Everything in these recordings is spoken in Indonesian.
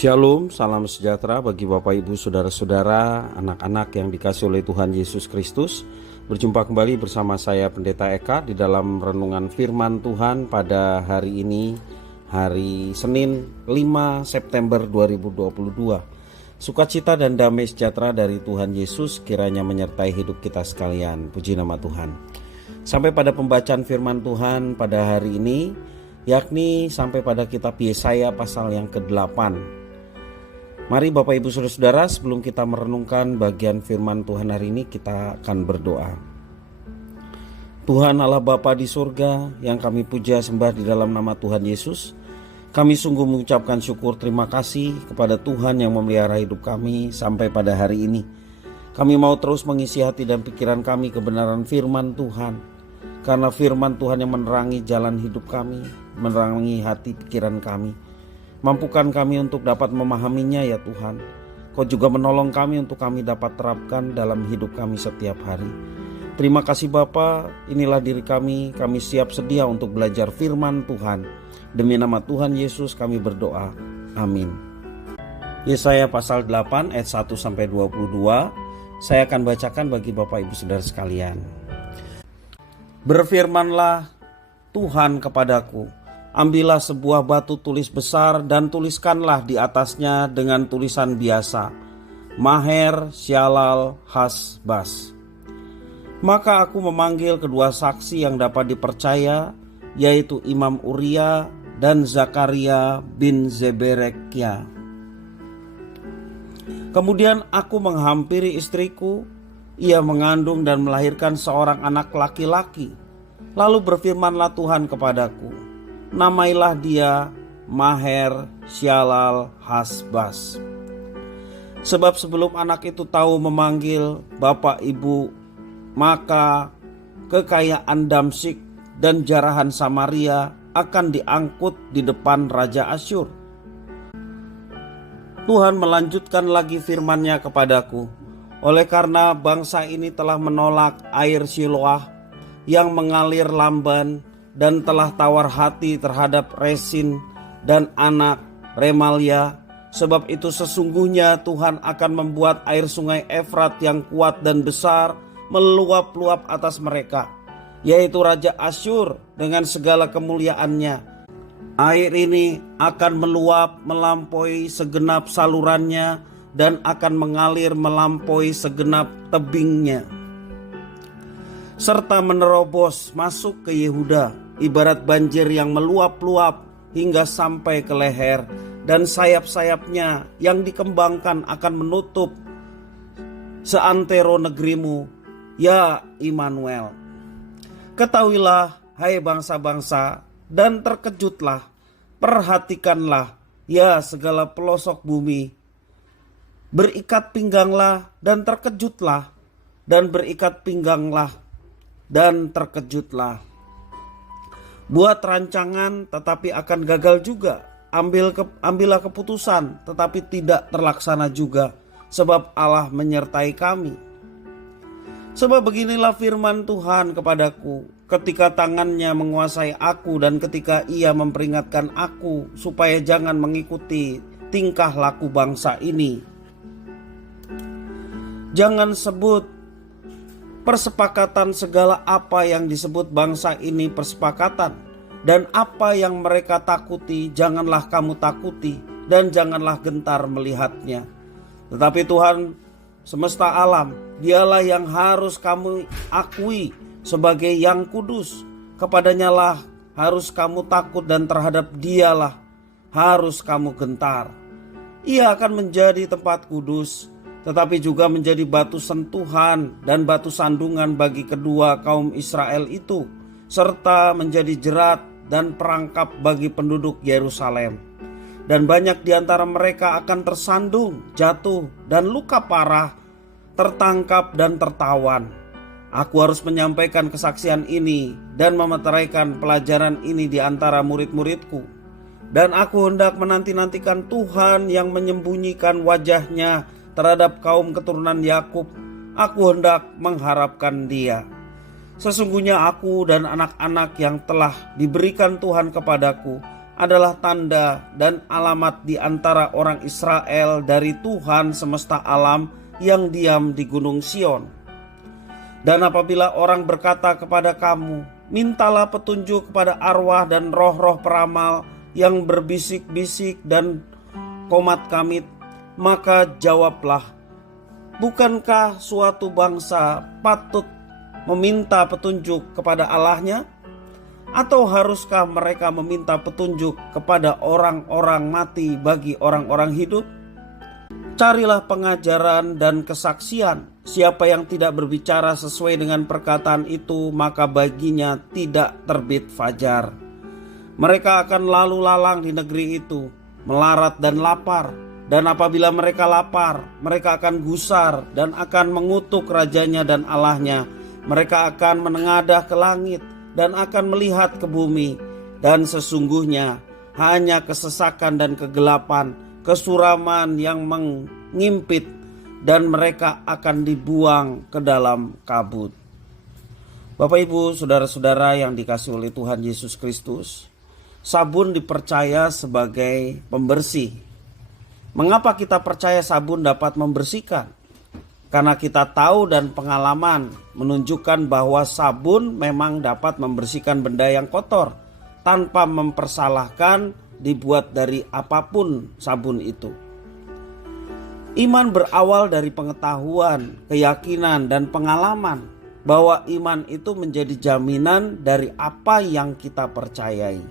Shalom, salam sejahtera bagi Bapak Ibu Saudara-saudara, anak-anak yang dikasihi oleh Tuhan Yesus Kristus. Berjumpa kembali bersama saya Pendeta Eka di dalam renungan firman Tuhan pada hari ini, hari Senin 5 September 2022. Sukacita dan damai sejahtera dari Tuhan Yesus kiranya menyertai hidup kita sekalian. Puji nama Tuhan. Sampai pada pembacaan firman Tuhan pada hari ini, yakni sampai pada kitab Yesaya pasal yang ke-8. Mari Bapak Ibu Saudara-saudara, sebelum kita merenungkan bagian firman Tuhan hari ini, kita akan berdoa. Tuhan Allah Bapa di surga yang kami puja sembah di dalam nama Tuhan Yesus, kami sungguh mengucapkan syukur terima kasih kepada Tuhan yang memelihara hidup kami sampai pada hari ini. Kami mau terus mengisi hati dan pikiran kami kebenaran firman Tuhan, karena firman Tuhan yang menerangi jalan hidup kami, menerangi hati pikiran kami. Mampukan kami untuk dapat memahaminya ya Tuhan. Kau juga menolong kami untuk kami dapat terapkan dalam hidup kami setiap hari. Terima kasih Bapa, inilah diri kami siap sedia untuk belajar firman Tuhan. Demi nama Tuhan Yesus kami berdoa, amin. Yesaya pasal 8 ayat 1-22, saya akan bacakan bagi Bapak Ibu Saudara sekalian. Berfirmanlah Tuhan kepadaku, ambillah sebuah batu tulis besar dan tuliskanlah di atasnya dengan tulisan biasa, Maher Syalal Hasbaz. Maka aku memanggil kedua saksi yang dapat dipercaya, yaitu Imam Uria dan Zakaria bin Zeberekia. Kemudian aku menghampiri istriku, ia mengandung dan melahirkan seorang anak laki-laki. Lalu berfirmanlah Tuhan kepadaku, namailah dia Maher Syalal Hasbaz. Sebab sebelum anak itu tahu memanggil bapak ibu, maka kekayaan Damsyik dan jarahan Samaria akan diangkut di depan Raja Asyur. Tuhan melanjutkan lagi firman-Nya kepadaku, oleh karena bangsa ini telah menolak air Siloah yang mengalir lamban, dan telah tawar hati terhadap Resin dan anak Remalia. Sebab itu sesungguhnya Tuhan akan membuat air sungai Efrat yang kuat dan besar meluap-luap atas mereka, yaitu Raja Asyur dengan segala kemuliaannya. Air ini akan meluap melampaui segenap salurannya dan akan mengalir melampaui segenap tebingnya, serta menerobos masuk ke Yehuda, ibarat banjir yang meluap-luap hingga sampai ke leher, dan sayap-sayapnya yang dikembangkan akan menutup seantero negerimu, ya Immanuel. Ketahuilah, hai bangsa-bangsa, dan terkejutlah, perhatikanlah, ya segala pelosok bumi. Berikat pingganglah dan terkejutlah, dan berikat pingganglah dan terkejutlah. Buat rancangan tetapi akan gagal juga. Ambillah keputusan tetapi tidak terlaksana juga, sebab Allah menyertai kami. Sebab beginilah firman Tuhan kepadaku, ketika tangannya menguasai aku dan ketika ia memperingatkan aku supaya jangan mengikuti tingkah laku bangsa ini. Jangan sebut persepakatan segala apa yang disebut bangsa ini persepakatan, dan apa yang mereka takuti janganlah kamu takuti, dan janganlah gentar melihatnya. Tetapi Tuhan semesta alam, dialah yang harus kamu akui sebagai yang kudus. Kepadanya lah harus kamu takut dan terhadap dialah harus kamu gentar. Ia akan menjadi tempat kudus, tetapi juga menjadi batu sentuhan dan batu sandungan bagi kedua kaum Israel itu, serta menjadi jerat dan perangkap bagi penduduk Yerusalem. Dan banyak di antara mereka akan tersandung, jatuh, dan luka parah, tertangkap dan tertawan. Aku harus menyampaikan kesaksian ini dan memeteraikan pelajaran ini di antara murid-muridku. Dan aku hendak menanti-nantikan Tuhan yang menyembunyikan wajahnya terhadap kaum keturunan Yakub. Aku hendak mengharapkan Dia. Sesungguhnya aku dan anak-anak yang telah diberikan Tuhan kepadaku adalah tanda dan alamat di antara orang Israel dari Tuhan semesta alam yang diam di Gunung Sion. Dan apabila orang berkata kepada kamu, mintalah petunjuk kepada arwah dan roh-roh peramal yang berbisik-bisik dan komat kamit, maka jawablah, bukankah suatu bangsa patut meminta petunjuk kepada Allahnya? Atau haruskah mereka meminta petunjuk kepada orang-orang mati bagi orang-orang hidup? Carilah pengajaran dan kesaksian. Siapa yang tidak berbicara sesuai dengan perkataan itu, maka baginya tidak terbit fajar. Mereka akan lalu lalang di negeri itu, melarat dan lapar. Dan apabila mereka lapar, mereka akan gusar dan akan mengutuk rajanya dan Allahnya. Mereka akan menengadah ke langit dan akan melihat ke bumi. Dan sesungguhnya hanya kesesakan dan kegelapan, kesuraman yang mengimpit, dan mereka akan dibuang ke dalam kabut. Bapak Ibu, saudara-saudara yang dikasihi oleh Tuhan Yesus Kristus, sabun dipercaya sebagai pembersih. Mengapa kita percaya sabun dapat membersihkan? Karena kita tahu dan pengalaman menunjukkan bahwa sabun memang dapat membersihkan benda yang kotor tanpa mempersalahkan dibuat dari apapun sabun itu. Iman berawal dari pengetahuan, keyakinan, dan pengalaman bahwa iman itu menjadi jaminan dari apa yang kita percayai.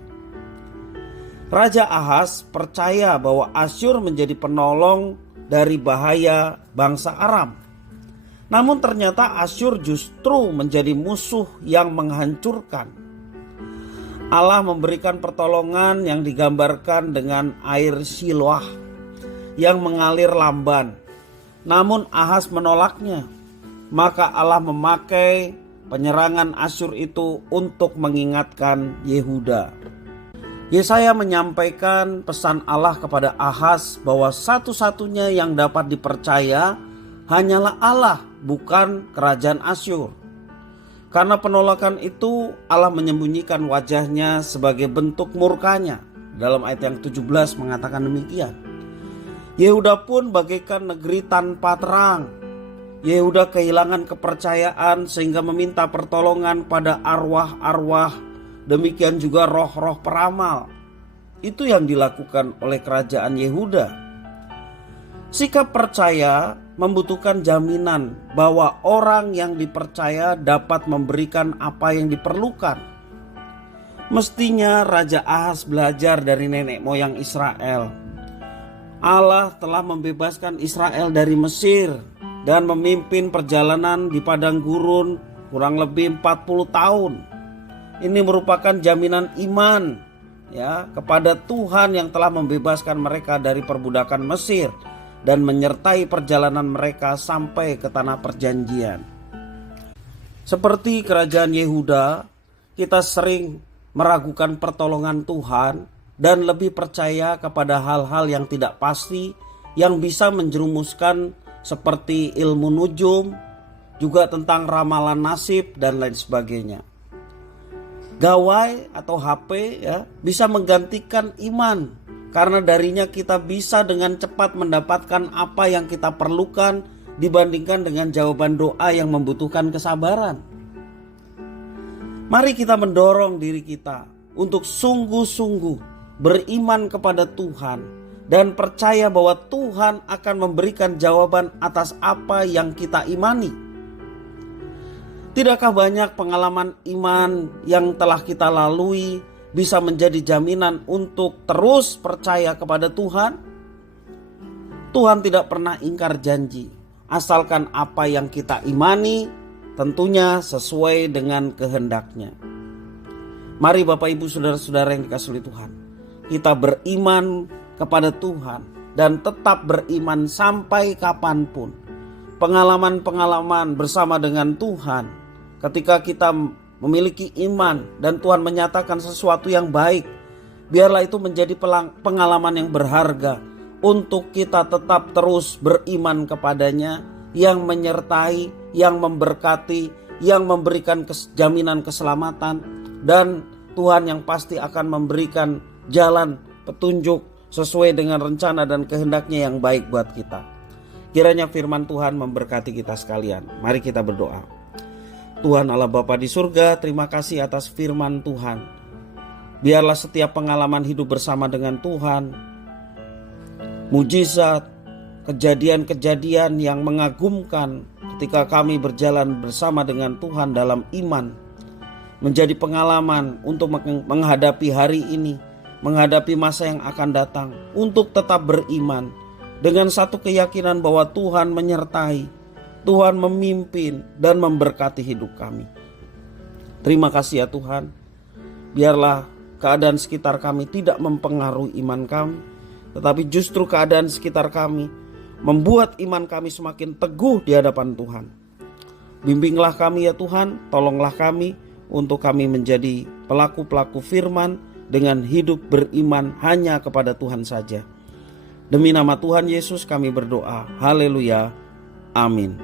Raja Ahaz percaya bahwa Asyur menjadi penolong dari bahaya bangsa Aram. Namun ternyata Asyur justru menjadi musuh yang menghancurkan. Allah memberikan pertolongan yang digambarkan dengan air Siloah yang mengalir lamban. Namun Ahaz menolaknya. Maka Allah memakai penyerangan Asyur itu untuk mengingatkan Yehuda. Yesaya menyampaikan pesan Allah kepada Ahaz bahwa satu-satunya yang dapat dipercaya hanyalah Allah, bukan kerajaan Asyur. Karena penolakan itu Allah menyembunyikan wajahnya sebagai bentuk murkanya. Dalam ayat yang 17 mengatakan demikian. Yehuda pun bagaikan negeri tanpa terang. Yehuda kehilangan kepercayaan sehingga meminta pertolongan pada arwah-arwah, demikian juga roh-roh peramal. Itu yang dilakukan oleh kerajaan Yehuda. Sikap percaya membutuhkan jaminan bahwa orang yang dipercaya dapat memberikan apa yang diperlukan. Mestinya Raja Ahaz belajar dari nenek moyang Israel. Allah telah membebaskan Israel dari Mesir dan memimpin perjalanan di padang gurun kurang lebih 40 tahun. Ini merupakan jaminan iman kepada Tuhan yang telah membebaskan mereka dari perbudakan Mesir dan menyertai perjalanan mereka sampai ke tanah perjanjian. Seperti kerajaan Yehuda, kita sering meragukan pertolongan Tuhan dan lebih percaya kepada hal-hal yang tidak pasti yang bisa menjerumuskan seperti ilmu nujum, juga tentang ramalan nasib dan lain sebagainya. Gawai atau HP bisa menggantikan iman, karena darinya kita bisa dengan cepat mendapatkan apa yang kita perlukan dibandingkan dengan jawaban doa yang membutuhkan kesabaran. Mari kita mendorong diri kita untuk sungguh-sungguh beriman kepada Tuhan dan percaya bahwa Tuhan akan memberikan jawaban atas apa yang kita imani. Tidakkah banyak pengalaman iman yang telah kita lalui bisa menjadi jaminan untuk terus percaya kepada Tuhan? Tuhan tidak pernah ingkar janji, asalkan apa yang kita imani tentunya sesuai dengan kehendaknya. Mari Bapak Ibu saudara-saudara yang dikasihi oleh Tuhan, kita beriman kepada Tuhan dan tetap beriman sampai kapanpun. Pengalaman-pengalaman bersama dengan Tuhan, ketika kita memiliki iman dan Tuhan menyatakan sesuatu yang baik, biarlah itu menjadi pengalaman yang berharga untuk kita tetap terus beriman kepadanya, yang menyertai, yang memberkati, yang memberikan jaminan keselamatan, dan Tuhan yang pasti akan memberikan jalan petunjuk sesuai dengan rencana dan kehendaknya yang baik buat kita. Kiranya firman Tuhan memberkati kita sekalian. Mari kita berdoa. Tuhan Allah Bapa di surga, terima kasih atas firman Tuhan. Biarlah setiap pengalaman hidup bersama dengan Tuhan, mujizat, kejadian-kejadian yang mengagumkan ketika kami berjalan bersama dengan Tuhan dalam iman, menjadi pengalaman untuk menghadapi hari ini, menghadapi masa yang akan datang, untuk tetap beriman dengan satu keyakinan bahwa Tuhan menyertai, Tuhan memimpin dan memberkati hidup kami. Terima kasih ya Tuhan. Biarlah keadaan sekitar kami tidak mempengaruhi iman kami, tetapi justru keadaan sekitar kami membuat iman kami semakin teguh di hadapan Tuhan. Bimbinglah kami ya Tuhan, tolonglah kami untuk kami menjadi pelaku-pelaku firman dengan hidup beriman hanya kepada Tuhan saja. Demi nama Tuhan Yesus kami berdoa. Haleluya. Amin.